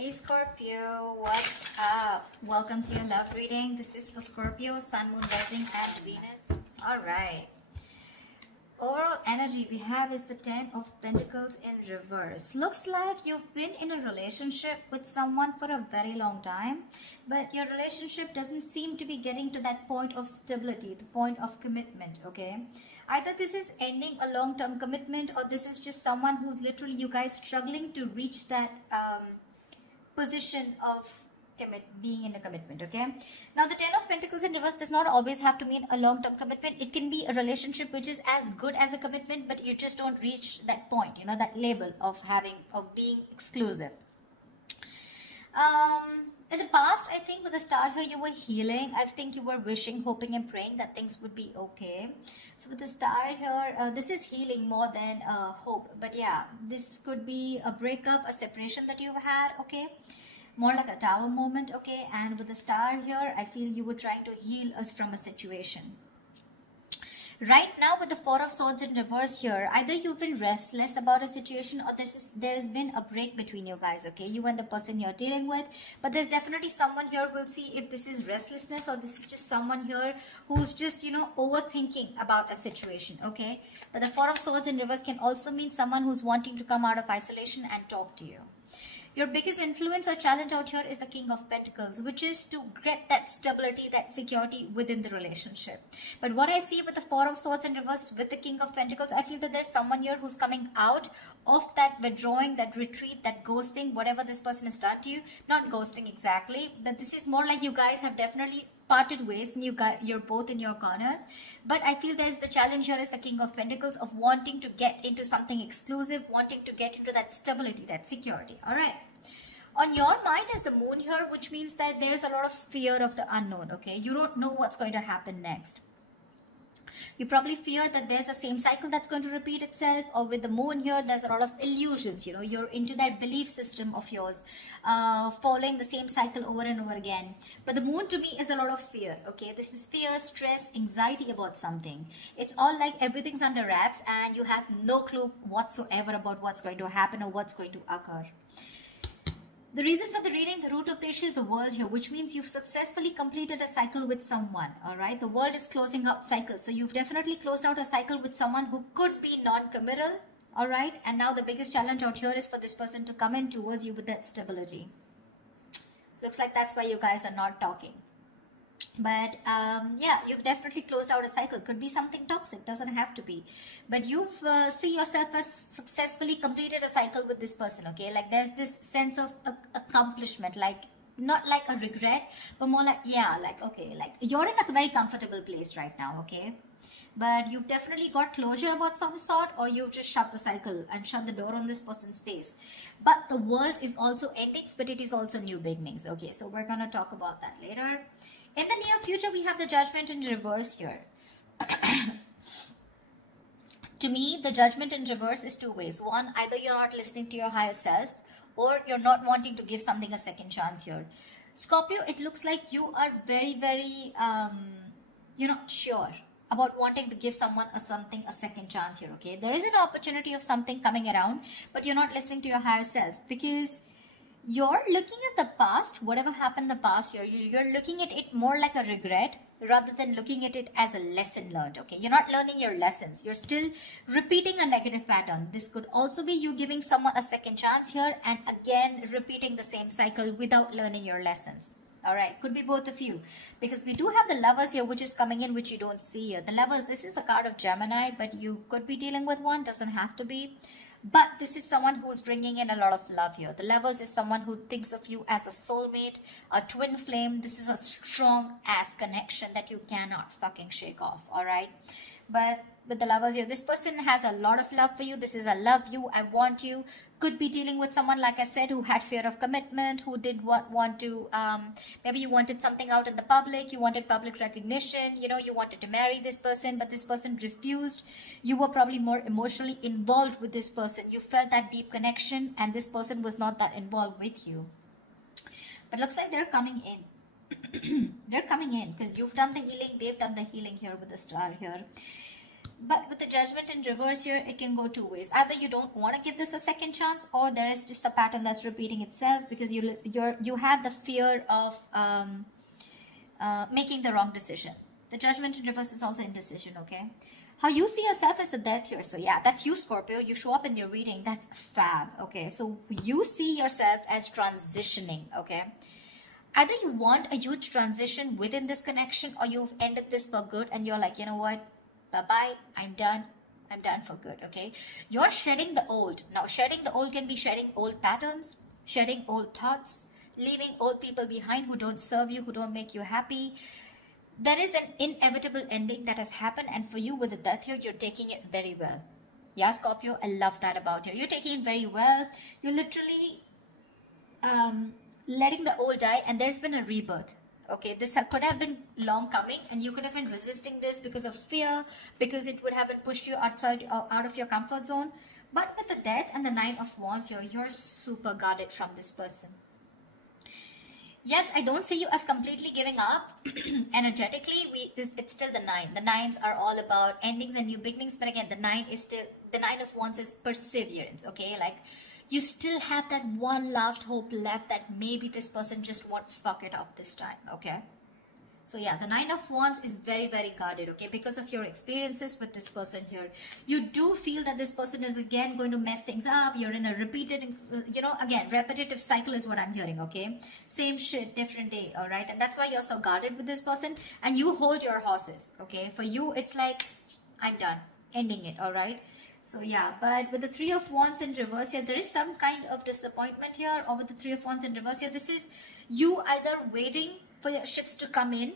Hey Scorpio, what's up? Welcome to your love reading. This is for Scorpio, Sun, Moon, Rising and Venus. Alright. Overall energy we have is the Ten of Pentacles in reverse. Looks like you've been in a relationship with someone for a very long time, but your relationship doesn't seem to be getting to that point of stability, the point of commitment, okay? Either this is ending a long-term commitment, or this is just someone who's literally, you guys struggling to reach that position of being in a commitment. Okay, now the Ten of Pentacles in reverse does not always have to mean a long-term commitment. It can be a relationship which is as good as a commitment, but you just don't reach that point, you know, that label of being exclusive. In the past, I think with the Star here, you were healing. I think you were wishing, hoping and praying that things would be okay. So with the Star here, this is healing more than hope. But yeah, this could be a breakup, a separation that you've had, okay? More like a Tower moment, okay? And with the Star here, I feel you were trying to heal us from a situation. Right now with the Four of Swords in reverse here, either you've been restless about a situation, or there's been a break between you guys, okay? You and the person you're dealing with. But there's definitely someone here, we'll see if this is restlessness or this is just someone here who's just, you know, overthinking about a situation, okay? But the Four of Swords in reverse can also mean someone who's wanting to come out of isolation and talk to you. Your biggest influence or challenge out here is the King of Pentacles, which is to get that stability, that security within the relationship. But what I see with the Four of Swords in reverse with the King of Pentacles, I feel that there's someone here who's coming out of that withdrawing, that retreat, that ghosting, whatever this person has done to you. Not ghosting exactly, but this is more like you guys have definitely parted ways and you're both in your corners. But I feel there's the challenge here is the King of Pentacles of wanting to get into something exclusive, wanting to get into that stability, that security. All right. On your mind is the Moon here, which means that there's a lot of fear of the unknown, okay? You don't know what's going to happen next. You probably fear that there's a same cycle that's going to repeat itself, or with the Moon here, there's a lot of illusions, you know, you're into that belief system of yours, following the same cycle over and over again. But the Moon to me is a lot of fear, okay? This is fear, stress, anxiety about something. It's all like everything's under wraps and you have no clue whatsoever about what's going to happen or what's going to occur. The reason for the reading, the root of the issue is the World here, which means you've successfully completed a cycle with someone, all right? The World is closing out cycles. So you've definitely closed out a cycle with someone who could be non-committal, all right? And now the biggest challenge out here is for this person to come in towards you with that stability. Looks like that's why you guys are not talking. But yeah, you've definitely closed out a cycle. Could be something toxic, doesn't have to be. But you've see yourself as successfully completed a cycle with this person, okay? Like there's this sense of accomplishment, like not like a regret, but more like, yeah, like, okay, like you're in a very comfortable place right now, okay? But you've definitely got closure about some sort, or you've just shut the cycle and shut the door on this person's face. But the world is also endings, but it is also new beginnings, okay? So we're going to talk about that later. In the near future, we have the Judgment in reverse here. To me, the Judgment in reverse is two ways. One, either you're not listening to your higher self, or you're not wanting to give something a second chance here. Scorpio, it looks like you are very, very, you're not sure about wanting to give someone something a second chance here, okay? There is an opportunity of something coming around, but you're not listening to your higher self because you're looking at the past, whatever happened in the past, you're looking at it more like a regret rather than looking at it as a lesson learned, okay? You're not learning your lessons. You're still repeating a negative pattern. This could also be you giving someone a second chance here and again repeating the same cycle without learning your lessons. All right, could be both of you, because we do have the Lovers here, which is coming in, which you don't see here. The Lovers, this is the card of Gemini, but you could be dealing with one, doesn't have to be. But this is someone who's bringing in a lot of love here. The Lovers is someone who thinks of you as a soulmate, a twin flame. This is a strong ass connection that you cannot fucking shake off, all right? But with the Lovers here, this person has a lot of love for you. This is a love you, I want you. Could be dealing with someone, like I said, who had fear of commitment, who did want to, maybe you wanted something out in the public, you wanted public recognition, you know, you wanted to marry this person, but this person refused. You were probably more emotionally involved with this person. You felt that deep connection, and this person was not that involved with you. But looks like they're coming in. They're coming in because you've done the healing, they've done the healing here with the Star here. But with the Judgment in reverse here, it can go two ways. Either you don't want to give this a second chance, or there is just a pattern that's repeating itself because you have the fear of making the wrong decision. The Judgment in reverse is also indecision, okay? How you see yourself is the Death here. So yeah, that's you, Scorpio. You show up in your reading. That's fab, okay? So you see yourself as transitioning, okay? Either you want a huge transition within this connection, or you've ended this for good and you're like, you know what? Bye-bye. I'm done. I'm done for good, okay? You're shedding the old. Now, shedding the old can be shedding old patterns, shedding old thoughts, leaving old people behind who don't serve you, who don't make you happy. There is an inevitable ending that has happened, and for you with the Death here, you're taking it very well. Yeah, Scorpio, I love that about you. You're taking it very well. You're literally letting the old die, and there's been a rebirth. Okay, this could have been long coming, and you could have been resisting this because of fear, because it would have been pushed you outside, out of your comfort zone. But with the Death and the Nine of Wands here, you're super guarded from this person. Yes, I don't see you as completely giving up. Energetically, it's still the 9. The 9s are all about endings and new beginnings. But again, the 9 of Wands is perseverance. Okay, like you still have that one last hope left that maybe this person just won't fuck it up this time. Okay. So yeah, the 9 of Wands is very, very guarded, okay? Because of your experiences with this person here. You do feel that this person is again going to mess things up. You're in a repeated, again, repetitive cycle is what I'm hearing, okay? Same shit, different day, all right? And that's why you're so guarded with this person. And you hold your horses, okay? For you, it's like, I'm done, ending it, all right? So yeah, but with the 3 of Wands in reverse here, there is some kind of disappointment here. Or with the 3 of Wands in reverse here, this is you either waiting for your ships to come in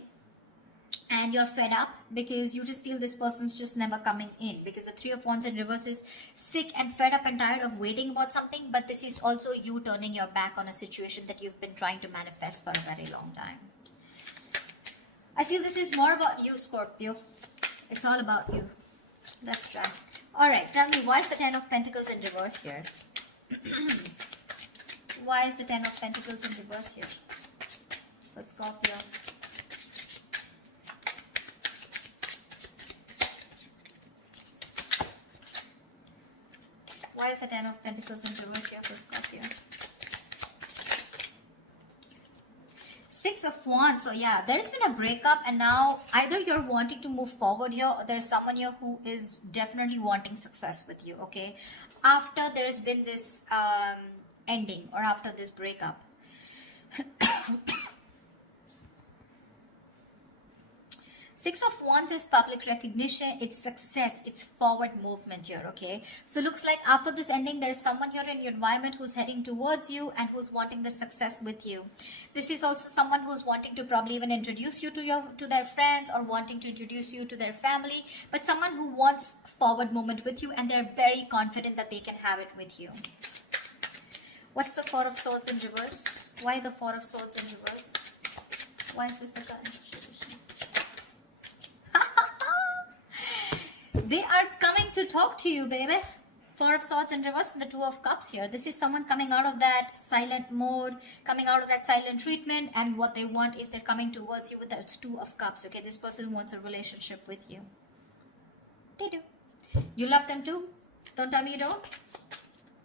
and you're fed up because you just feel this person's just never coming in, because the 3 of Wands in reverse is sick and fed up and tired of waiting about something. But this is also you turning your back on a situation that you've been trying to manifest for a very long time. I feel this is more about you, Scorpio. It's all about you. Let's try. All right, tell me, why is the 10 of Pentacles in reverse here? Why is the 10 of Pentacles in reverse here for Scorpio? Why is the 10 of Pentacles in reverse here for Scorpio? 6 of Wands. So yeah, there's been a breakup, and now either you're wanting to move forward here, or there's someone here who is definitely wanting success with you, okay? After there's been this ending, or after this breakup. 6 of Wands is public recognition, it's success, it's forward movement here, okay? So looks like after this ending, there is someone here in your environment who's heading towards you and who's wanting the success with you. This is also someone who's wanting to probably even introduce you to their friends, or wanting to introduce you to their family, but someone who wants forward movement with you, and they're very confident that they can have it with you. What's the 4 of Swords in reverse? Why the 4 of Swords in reverse? Why is this the current situation? They are coming to talk to you, baby. 4 of Swords in reverse and the 2 of Cups here. This is someone coming out of that silent mode, coming out of that silent treatment, and what they want is they're coming towards you with that 2 of Cups, okay? This person wants a relationship with you. They do. You love them too. Don't tell me you don't.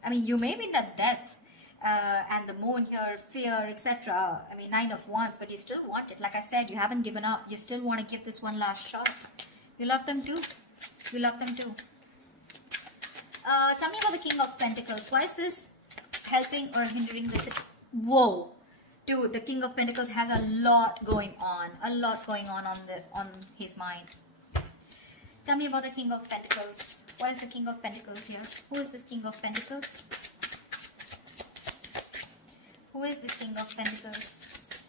I mean, you may be that Death and the Moon here, fear, etc. I mean, 9 of Wands, but you still want it. Like I said, you haven't given up. You still want to give this one last shot. You love them too. You love them too. Tell me about the King of Pentacles. Why is this helping or hindering this? Whoa. Dude, the King of Pentacles has a lot going on. A lot going on his mind. Tell me about the King of Pentacles. Why is the King of Pentacles here? Who is this King of Pentacles? Who is this King of Pentacles?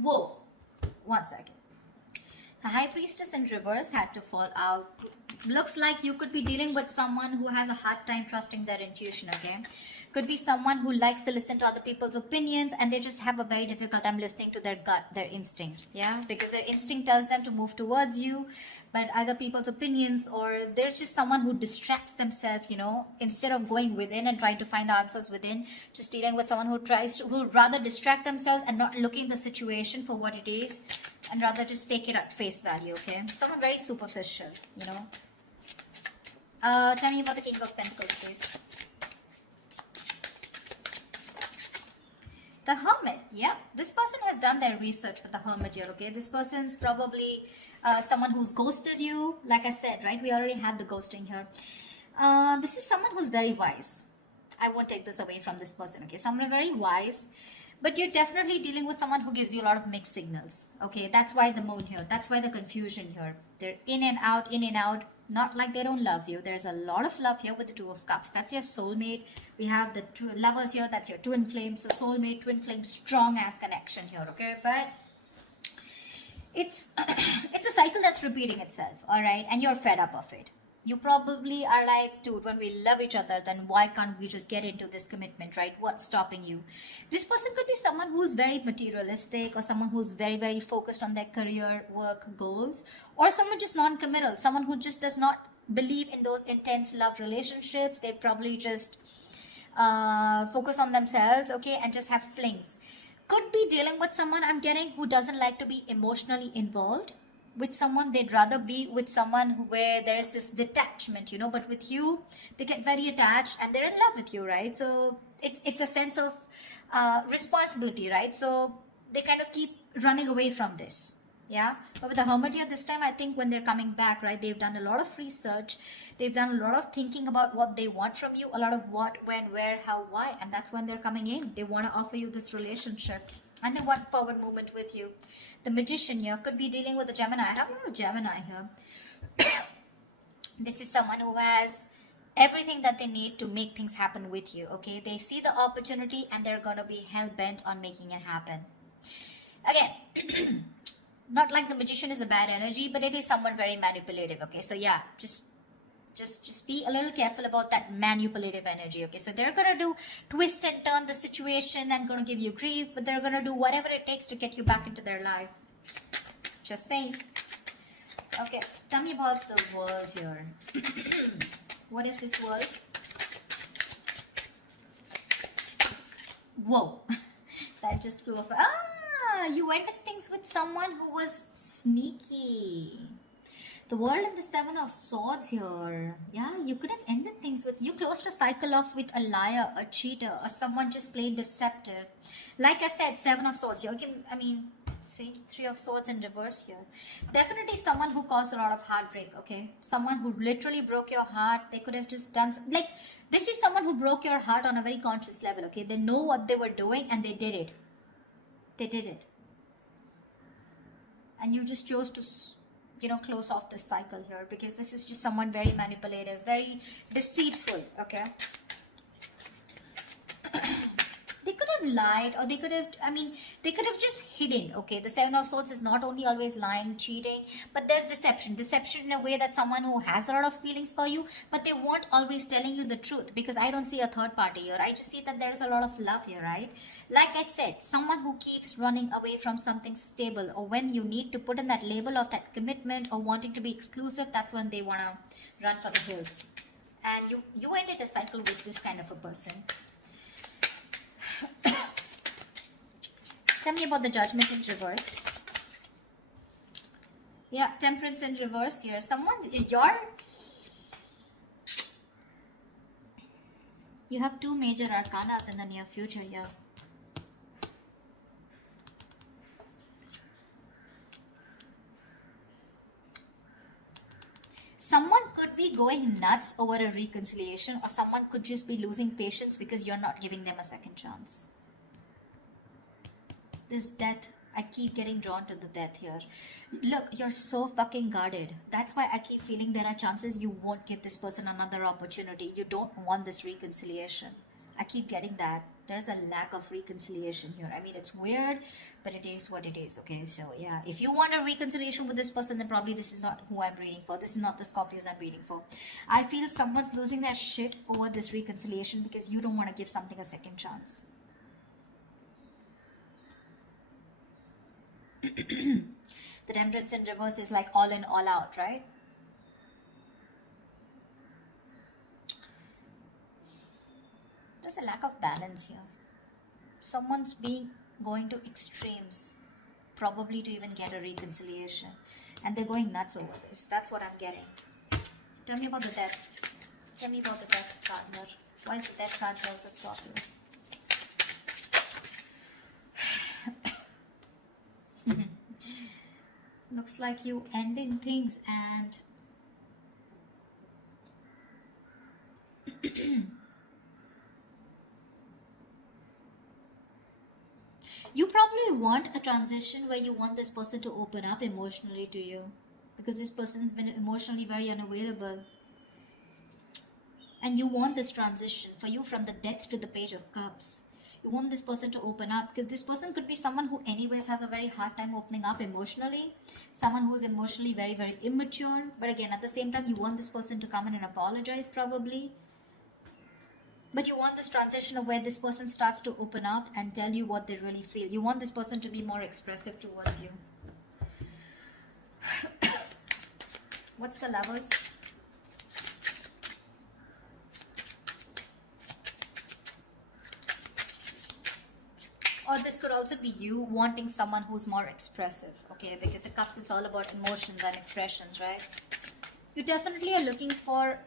Whoa. 1 second. The High Priestess in reverse had to fall out. Looks like you could be dealing with someone who has a hard time trusting their intuition, okay? Could be someone who likes to listen to other people's opinions, and they just have a very difficult time listening to their gut, their instinct, yeah? Because their instinct tells them to move towards you, but other people's opinions, or there's just someone who distracts themselves, you know, instead of going within and trying to find the answers within, just dealing with someone who who rather distract themselves and not looking the situation for what it is, and rather just take it at face value, okay? Someone very superficial, you know. Tell me about the King of Pentacles, please. The Hermit, yeah. This person has done their research with the Hermit here, okay? This person's probably someone who's ghosted you. Like I said, right? We already had the ghosting here. This is someone who's very wise. I won't take this away from this person, okay? Someone very wise. But you're definitely dealing with someone who gives you a lot of mixed signals, okay? That's why the Moon here. That's why the confusion here. They're in and out, in and out. Not like they don't love you. There's a lot of love here with the Two of Cups. That's your soulmate. We have the two lovers here. That's your twin flames. So soulmate, twin flame, strong ass connection here, okay? But it's it's a cycle that's repeating itself, all right? And you're fed up of it. You probably are like, dude, when we love each other, then why can't we just get into this commitment, right? What's stopping you? This person could be someone who's very materialistic, or someone who's very, very focused on their career, work, goals, or someone just non-committal, someone who just does not believe in those intense love relationships. They probably just focus on themselves, okay, and just have flings. Could be dealing with someone, I'm getting, who doesn't like to be emotionally involved with someone. They'd rather be with someone where there is this detachment, you know, but with you, they get very attached and they're in love with you, right? So it's a sense of responsibility, right? So they kind of keep running away from this, yeah? But with the Hermit here, this time, I think when they're coming back, right, they've done a lot of research, they've done a lot of thinking about what they want from you, a lot of what, when, where, how, why, and that's when they're coming in. They want to offer you this relationship, and they want forward movement with you. The Magician here could be dealing with a Gemini. I have a lot of Gemini here. This is someone who has everything that they need to make things happen with you, okay? They see the opportunity and they're going to be hell-bent on making it happen. Again, not like the Magician is a bad energy, but it is someone very manipulative, okay? So yeah, just be a little careful about that manipulative energy, okay? So they're going to do twist and turn the situation and going to give you grief, but they're going to do whatever it takes to get you back into their life. Just saying. Okay, tell me about the world here. What is this world? Whoa, that just flew off. Ah, you ended things with someone who was sneaky. The World and the Seven of Swords here. Yeah, you could have ended things with, you closed a cycle off with a liar, a cheater, or someone just plain deceptive. Like I said, Seven of Swords. I mean, see, Three of Swords in reverse here. Definitely someone who caused a lot of heartbreak, okay? Someone who literally broke your heart. They could have just done, like, this is someone who broke your heart on a very conscious level, okay? They know what they were doing and they did it. They did it. And you just chose to, you know, close off this cycle here, because this is just someone very manipulative, very deceitful, okay? They could have lied, or they could have, I mean, they could have just hidden, okay? The Seven of Swords is not only always lying, cheating, but there's deception. Deception in a way that someone who has a lot of feelings for you, but they won't always telling you the truth, because I don't see a third party here. I just see that there's a lot of love here, right? Like I said, someone who keeps running away from something stable, or when you need to put in that label of that commitment or wanting to be exclusive, that's when they want to run for the hills. And you ended a cycle with this kind of a person. Tell me about the Judgment in reverse. Yeah, Temperance in reverse here. You have two major arcanas in the near future here. Someone could be going nuts over a reconciliation, or someone could just be losing patience because you're not giving them a second chance. This death, I keep getting drawn to the death here. Look, you're so fucking guarded. That's why I keep feeling there are chances you won't give this person another opportunity. You don't want this reconciliation. I keep getting that. There's a lack of reconciliation here. I mean, it's weird, but it is what it is, okay? So, yeah, if you want a reconciliation with this person, then probably this is not who I'm reading for. This is not the Scorpios I'm reading for. I feel someone's losing their shit over this reconciliation because you don't want to give something a second chance. The Temperance in reverse is like all in, all out, right? There's a lack of balance here. Someone's going to extremes, probably to even get a reconciliation. And they're going nuts over this. That's what I'm getting. Tell me about the death. Tell me about the death card here. Why is the death card here for Scorpio? Looks like you ending things and you probably want a transition where you want this person to open up emotionally to you, because this person's been emotionally very unavailable. And you want this transition for you from the Death to the Page of Cups. You want this person to open up, because this person could be someone who anyways has a very hard time opening up emotionally. Someone who's emotionally very, very immature. But again, at the same time, you want this person to come in and apologize probably. But you want this transition of where this person starts to open up and tell you what they really feel. You want this person to be more expressive towards you. What's the Lovers? Or this could also be you wanting someone who's more expressive, okay? Because the Cups is all about emotions and expressions, right? You definitely are looking for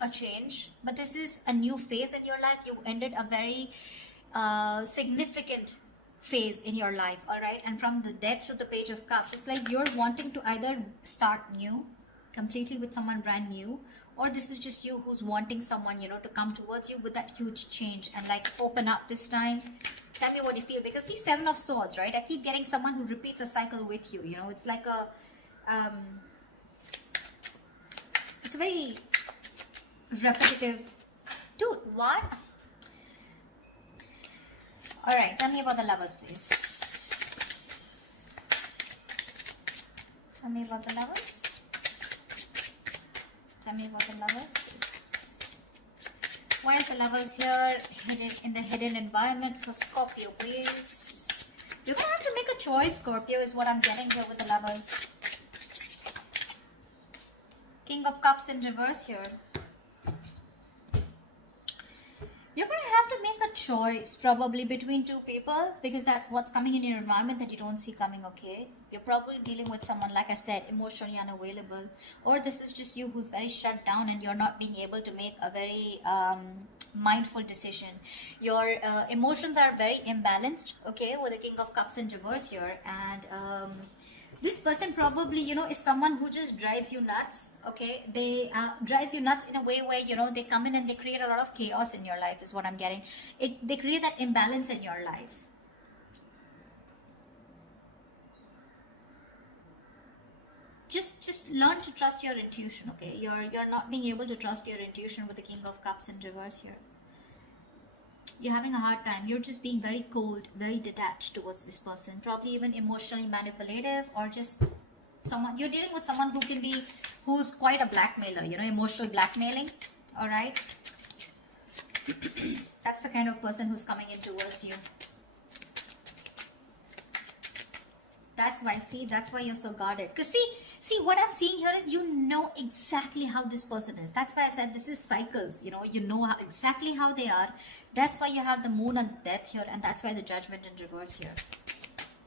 a change, but this is a new phase in your life. You ended a very significant phase in your life, all right? And from the Death to the Page of Cups, it's like you're wanting to either start new, completely with someone brand new, or this is just you who's wanting someone, you know, to come towards you with that huge change and like open up this time. Tell me what you feel, because see, Seven of Swords, right? I keep getting someone who repeats a cycle with you, you know? It's like a it's a very repetitive. Dude, what? All right, tell me about the Lovers, please. Tell me about the Lovers. Tell me about the Lovers, please. Why is the Lovers here hidden in the hidden environment for Scorpio, please? You're gonna have to make a choice, Scorpio, is what I'm getting here with the Lovers. King of Cups in reverse here. You're going to have to make a choice probably between two people, because that's what's coming in your environment that you don't see coming, okay? You're probably dealing with someone, like I said, emotionally unavailable. Or this is just you who's very shut down and you're not being able to make a very mindful decision. Your emotions are very imbalanced, okay, with the King of Cups in reverse here. And this person probably, you know, is someone who just drives you nuts, okay? They drives you nuts in a way where, you know, they come in and they create a lot of chaos in your life is what I'm getting. They create that imbalance in your life. Just learn to trust your intuition, okay? You're not being able to trust your intuition with the King of Cups in reverse here. You're having a hard time. You're just being very cold, very detached towards this person. Probably even emotionally manipulative, or just someone, you're dealing with someone who's quite a blackmailer, you know, emotional blackmailing, all right? That's the kind of person who's coming in towards you. That's why, see, that's why you're so guarded. Because see, what I'm seeing here is you know exactly how this person is. That's why I said this is cycles, you know exactly how they are. That's why you have the Moon and Death here, and that's why the Judgment in reverse here.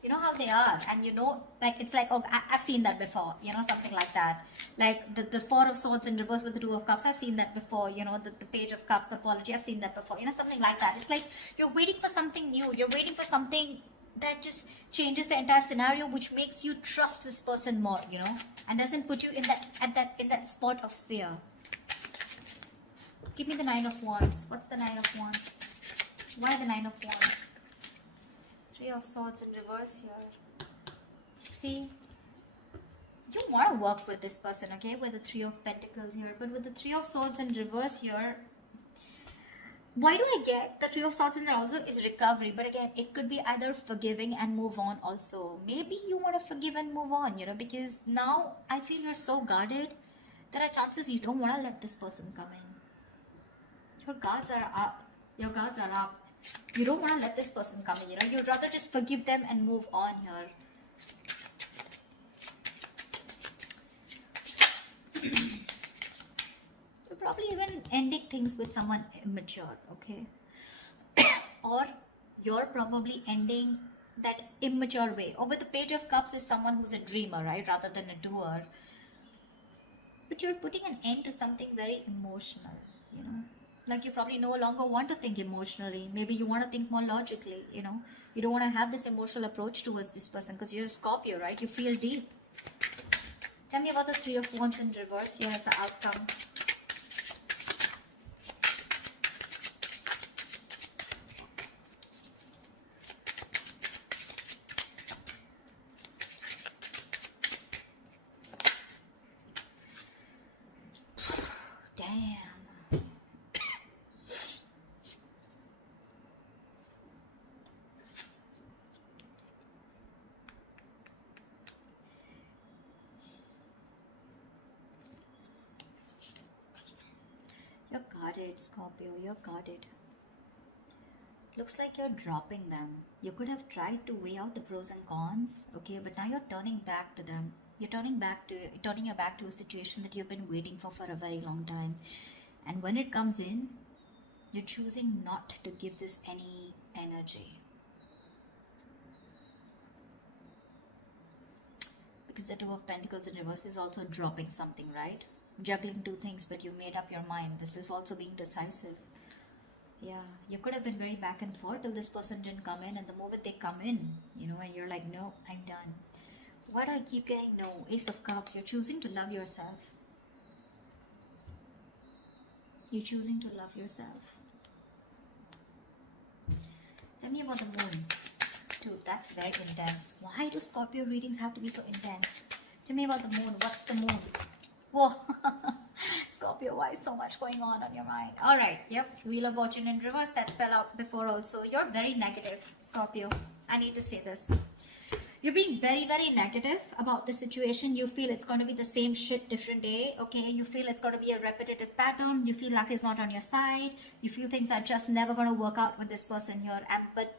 You know how they are, and you know, like, it's like, oh, I've seen that before, you know, something like that. Like the Four of Swords in reverse with the Two of Cups, I've seen that before, you know, the Page of Cups, the apology, I've seen that before, you know, something like that. It's like you're waiting for something new, you're waiting for something that just changes the entire scenario, which makes you trust this person more, you know, and doesn't put you in that spot of fear. Give me the Nine of Wands. What's the Nine of Wands? Why the Nine of Wands? Three of Swords in reverse here. See, you want to work with this person, okay, with the Three of Pentacles here, but with the Three of Swords in reverse here, why do I get the Three of Swords in there also is recovery? But again, it could be either forgiving and move on also. Maybe you want to forgive and move on, you know, because now I feel you're so guarded. There are chances you don't want to let this person come in. Your guards are up. Your guards are up. You don't want to let this person come in, you know. You'd rather just forgive them and move on here. probably even ending things with someone immature, okay? Or you're probably ending that immature way. Or with the Page of Cups is someone who's a dreamer, right, rather than a doer. But you're putting an end to something very emotional, you know. Like you probably no longer want to think emotionally. Maybe you want to think more logically, you know. You don't want to have this emotional approach towards this person because you're a Scorpio, right? You feel deep. Tell me about the Three of Wands in reverse. Here is the outcome. Damn. You're guarded, Scorpio. You're guarded. Looks like you're dropping them. You could have tried to weigh out the pros and cons, okay, but now you're turning back to them. You're turning your back to a situation that you've been waiting for a very long time. And when it comes in, you're choosing not to give this any energy. Because the Two of Pentacles in reverse is also dropping something, right? Juggling two things, but you made up your mind. This is also being decisive. Yeah, you could have been very back and forth till this person didn't come in, and the moment they come in, you know, and you're like, no, I'm done. Why do I keep getting no? Ace of Cups. You're choosing to love yourself. You're choosing to love yourself. Tell me about the moon. Dude, that's very intense. Why do Scorpio readings have to be so intense? Tell me about the moon. What's the moon? Whoa. Scorpio, why is so much going on your mind? All right. Yep. Wheel of Fortune in reverse. That fell out before also. You're very negative, Scorpio. I need to say this. You're being very, very negative about the situation. You feel it's going to be the same shit different day. Okay. You feel it's going to be a repetitive pattern. You feel luck is not on your side. You feel things are just never going to work out with this person here. But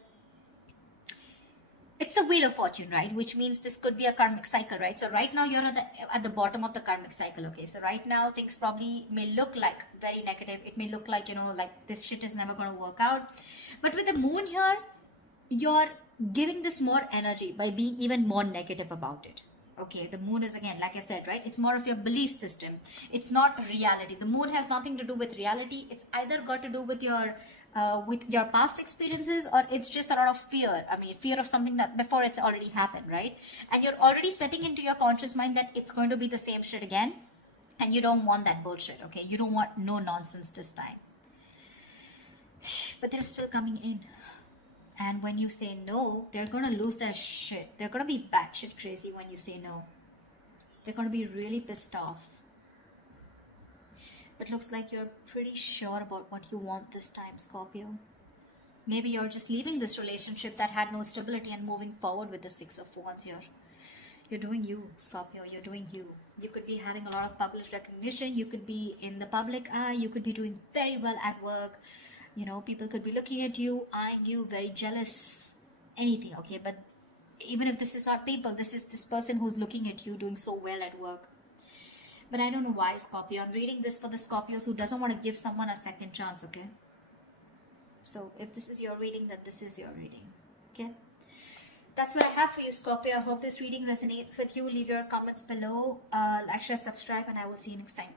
it's the Wheel of Fortune, right? Which means this could be a karmic cycle, right? So right now you're at the bottom of the karmic cycle, okay? So right now things probably may look like very negative. It may look like, you know, like this shit is never going to work out. But with the moon here, you're giving this more energy by being even more negative about it. Okay, the moon is, again, like I said, right? It's more of your belief system. It's not reality. The moon has nothing to do with reality. It's either got to do with your past experiences, or it's just a lot of fear. I mean, fear of something that before it's already happened, right? And you're already setting into your conscious mind that it's going to be the same shit again. And you don't want that bullshit, okay? You don't want no nonsense this time. But they're still coming in. And when you say no, they're going to lose their shit. They're going to be batshit crazy when you say no. They're going to be really pissed off. But looks like you're pretty sure about what you want this time, Scorpio. Maybe you're just leaving this relationship that had no stability and moving forward with the Six of Wands here. You're doing you, Scorpio. You're doing you. You could be having a lot of public recognition. You could be in the public eye. You could be doing very well at work. You know, people could be looking at you, eyeing you, very jealous, anything, okay? But even if this is not people, this is this person who's looking at you doing so well at work. But I don't know why, Scorpio. I'm reading this for the Scorpios who doesn't want to give someone a second chance, okay? So if this is your reading, then this is your reading, okay? That's what I have for you, Scorpio. I hope this reading resonates with you. Leave your comments below, like, share, subscribe, and I will see you next time.